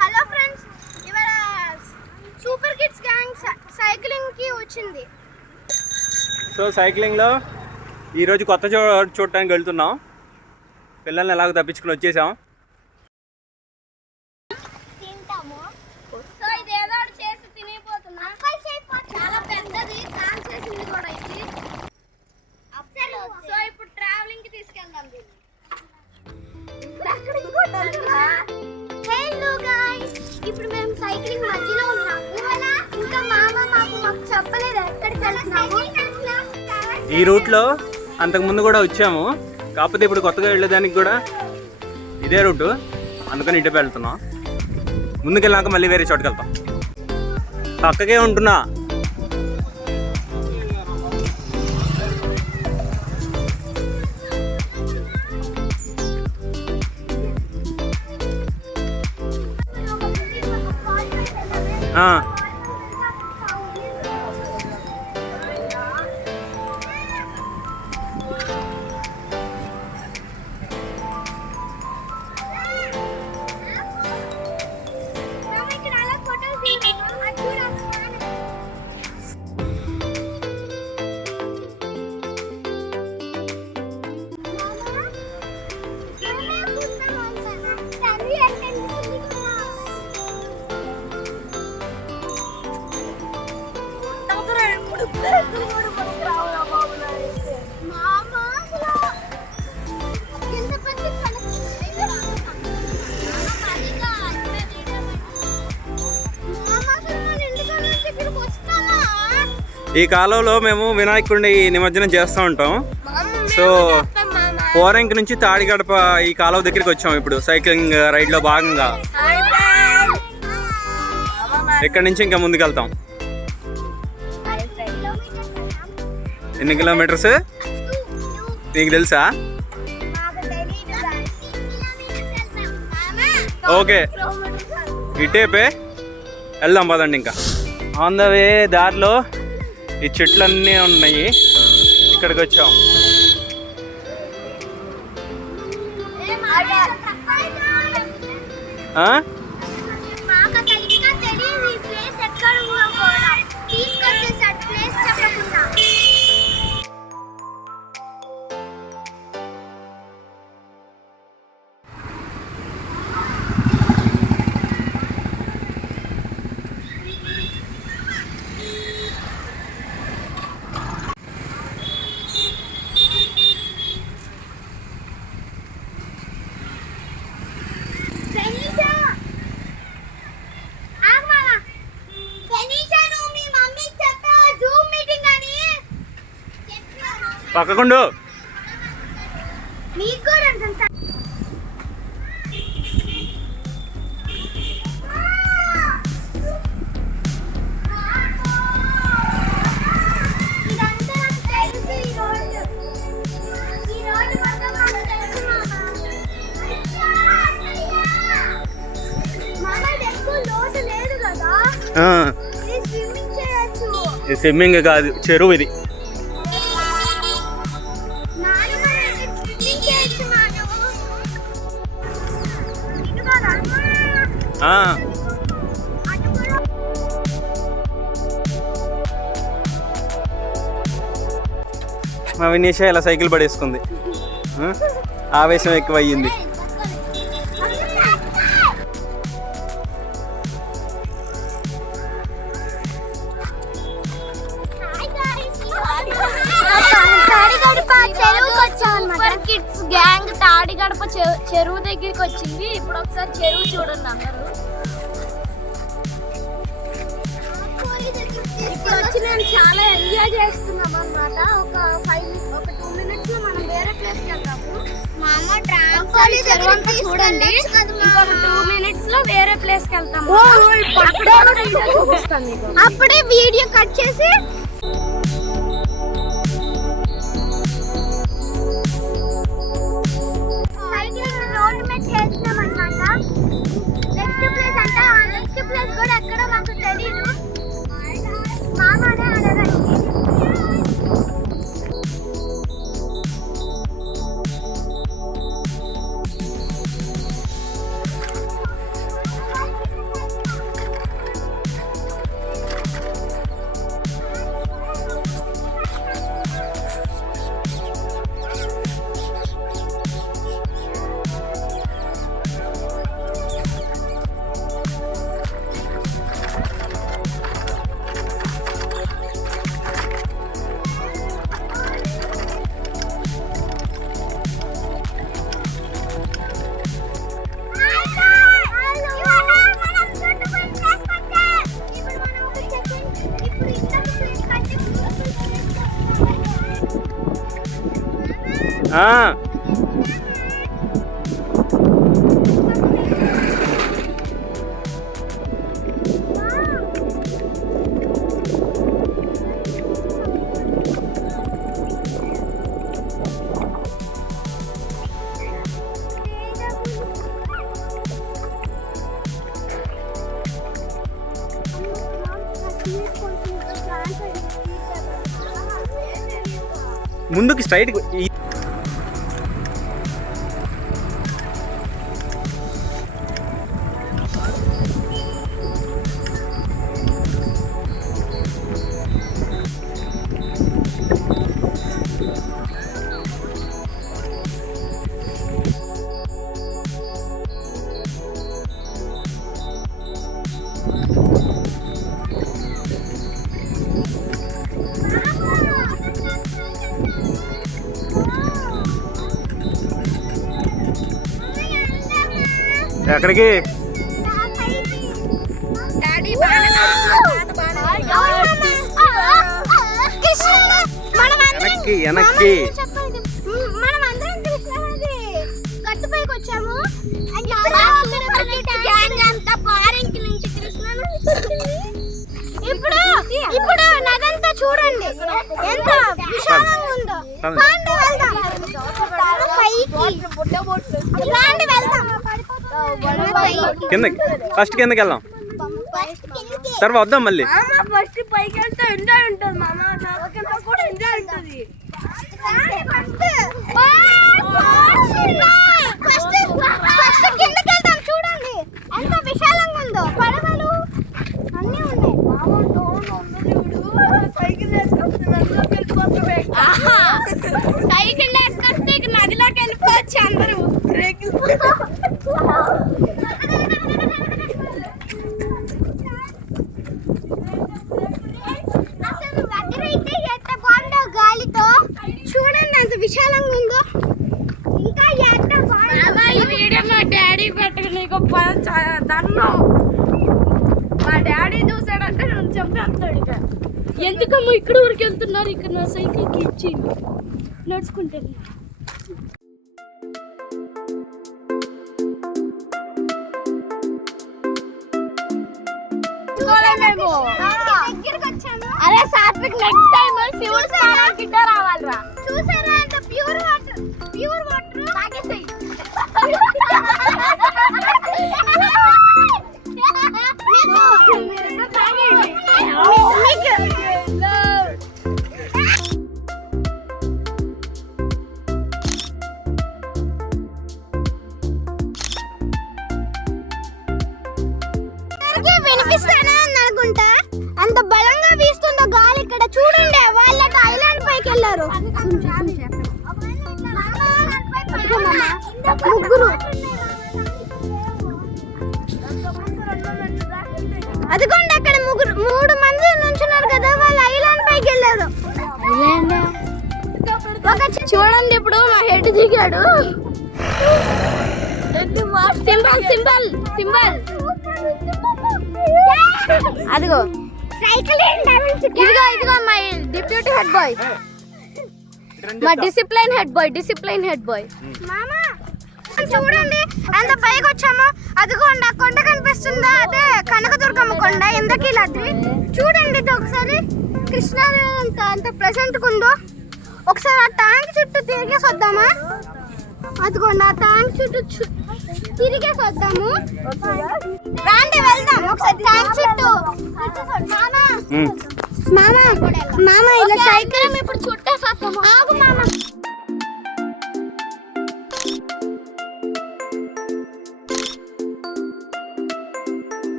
Hello friends, ఇవాళ super kids gang cycling కి వచ్చింది. సో సైక్లింగ్లో ఈరోజు కొత్త చూడటానికి వెళ్తున్నాం. పిల్లల్ని ఎలాగో తప్పించుకుని వచ్చేసాం. తింటాము. సో ఇది ఏదో చేసి తినిపోతున్నా. చాలా పెద్దది ప్లాన్ చేసింది కూడా ఇది. సో ఇప్పుడు ట్రావెలింగ్ కి తీసుకెళ్దాం దీన్ని. హలో గైస్, ఇప్పుడు మేము సైక్లింగ్ మధ్యలో ఉన్నాము. ఇంకా మాకు చెప్పలేదు ఎక్కడికి వెళ్తున్నాము. ఈ రూట్లో అంతకుముందు కూడా వచ్చాము, కాకపోతే ఇప్పుడు కొత్తగా వెళ్ళేదానికి కూడా ఇదే రూటు, అందుకని ఇటే వెళ్తున్నాం. ముందుకెళ్ళాక మళ్ళీ వేరే చోటుకి వెళ్తాం. పక్కకే ఉంటున్నా. ఈ కాలంలో మేము వినాయకుడిని నిమజ్జనం చేస్తూ ఉంటాం. సో పోరంకి నుంచి తాడిగడప ఈ కాలువ దగ్గరికి వచ్చాం ఇప్పుడు సైక్లింగ్ రైడ్లో భాగంగా. ఇక్కడ నుంచి ఇంకా ముందుకు వెళ్తాం. ఎన్ని కిలోమీటర్స్ నీకు తెలుసా? ఓకే, ఇటేపే వెళ్దాం పదండి. ఇంకా ఆన్ ద వే దారిలో ఈ చెట్లన్నీ ఉన్నాయి. ఇక్కడికి వచ్చాం. పక్కకుండు. స్విమ్మింగ్ కాదు, చెరువు ఇది. మా వినీష ఇలా సైకిల్ పడేసుకుంది. ఆవేశం ఎక్కువ అయ్యింది. సూపర్ కిడ్స్ గ్యాంగ్ తాడిగడప చెరువు దగ్గరికి వచ్చింది. ఇప్పుడు ఒకసారి చెరువు చూడండి అందరూ. ఇప్పుడు వచ్చి మేము చాలా ఎంజాయ్ చేస్తున్నాం అన్నమాట. ఒక 2 minutes లో మనం వేరే ప్లేస్ కి వెళ్తాము. చూడండి, ఇంకొక 2 minutes లో వేరే ప్లేస్ కి వెళ్తాము. అప్పుడే వీడియో కట్ చేసి నెక్స్ట్ ప్లేస్ కూడా ఎక్కడ మాకు తెలియదు. మామనే అడగండి. ముందుకి స్ట్రైట్ ఎక్కడికి? వెనక్కి మనం అందరం గట్టుపైకి వచ్చాము. ఇప్పుడు ఇప్పుడు నదంతా చూడండి ఎంత విశాలంగా ఉందో. కిందకి ఫస్ట్ కిందకి వెళ్దాం, తర్వాత వద్దాం మళ్ళీ. ఫస్ట్ పైకి వెళ్తే ఎంజాయ్ ఉంటుంది మామ, కింద కూడా ఎంజాయ్ ఉంటుంది. ఫస్ట్ కిందకి వెళ్దాం, చూడండి ఎంత విశాలంగా ఉందో. పడవలు అన్నీ ఉన్నాయి. సైకిల్ వేసుకొస్తే ఇక నదిలోకి వెళ్ళిపోవచ్చు అందరూ. గాలితో చూడండి ఎంత విశాలంగా ఉందో. ఇంకా ఈ వీడియో మా డాడీ పెట్టుకుని నీకు దన్నం. మా డాడీ చూసాడంటే నన్ను చంపేస్తాడు. ఇక ఎందుకమ్మా ఇక్కడ ఊరికి వెళ్తున్నారు? ఇక్కడ నా సైకిల్కి ఇచ్చి నడుచుకుంటే అరే సాత్విక్ నెక్స్ట్ టైం శివుడు స్నానం కింద రావాలిరా. చూసారా అంత ప్యూర్ వాటర్, ప్యూర్ వాటర్ తాగేసాయి. వినిపిస్తానా అని అనుకుంటా, అంత బలంగా వీస్తుందో గాలి. ఇక్కడ చూడండి వాళ్ళ ఐలాండ్ పైకి వెళ్ళారు ముగ్గురు. అదిగోండి అక్కడ మూడు మంది నుంచున్నారు కదా, వాళ్ళు ఐలాండ్ పైకి వెళ్ళారు. చూడండి ఇప్పుడు మా హెడ్ దిగాడు. సింబల్ సింబల్ సింబల్ అదిగో సైకిల్. ఇదిగో ఇదిగో మై డిప్యూటీ హెడ్ బాయ్, మా discipline head bye, discipline head bye. మామా చూడండి అంత పైకి వచ్చాము. అదిగోండి ఆ కొండ కనిపిస్తుందా, అదే కనకదుర్గమ్మ కొండ, ఇంద్రకీలాద్రి. చూడండి ఇది ఒకసారి కృష్ణా అంత ప్రెసెంట్ ఉందో. ఒకసారి ఆ ట్యాంక్ చుట్టూ తిరిగేసి వద్దామా? అదిగోండి ఆ ట్యాంక్ చుట్టూ తిరిగేసి వద్దాము. రాండి వెళ్దాం ఒకసారి ట్యాంక్ చుట్టూ. మామా మామా ఇలా సైకిల్ ఇప్పుడు చుట్టేసేస్తాము. ఆగు మామా.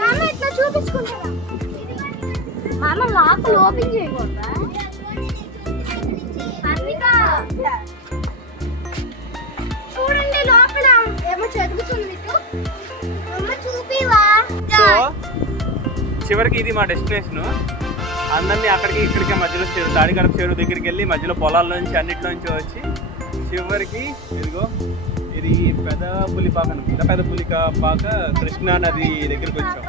మామ ఇట్లా చూపించుకుంటారా? మామ లోపల ఓపెన్ చేయకూడదా? చూడండి లోపల ఏమో చదువుతుంది. చూపివా? సో చివరికి ఇది మా డెస్టినేషన్. అందరినీ అక్కడికి ఇక్కడికి మధ్యలో చెరువు, తాడికడప చెరువు దగ్గరికి వెళ్ళి మధ్యలో పొలాల నుంచి అన్నిటి నుంచి వచ్చి చివరికి ఇదిగో ఇది పెద్ద పులిపాక అనుకుంటా, పెద్ద పులిపాక కృష్ణా నది దగ్గరికి వచ్చాం.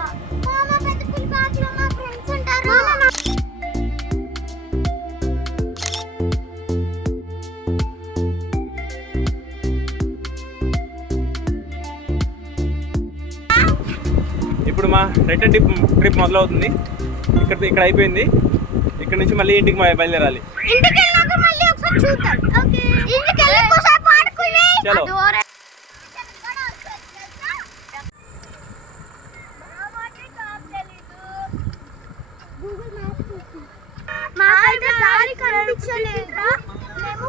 ఇప్పుడు మా రిటర్న్ ట్రిప్ మొదలవుతుంది. ఇక్కడ అయిపోయింది. ఇక్కడ నుంచి మళ్ళీ ఇంటికి బయలుదేరాలి. ఇంటికి వెళ్ళాక మళ్ళీ ఒకసారి చూద్దాం. ఓకే, ఇంటికి వెళ్ళి ఒకసారి పాడుకుని చలో. మాకైతే దారి కనిపించలేదురా. మేము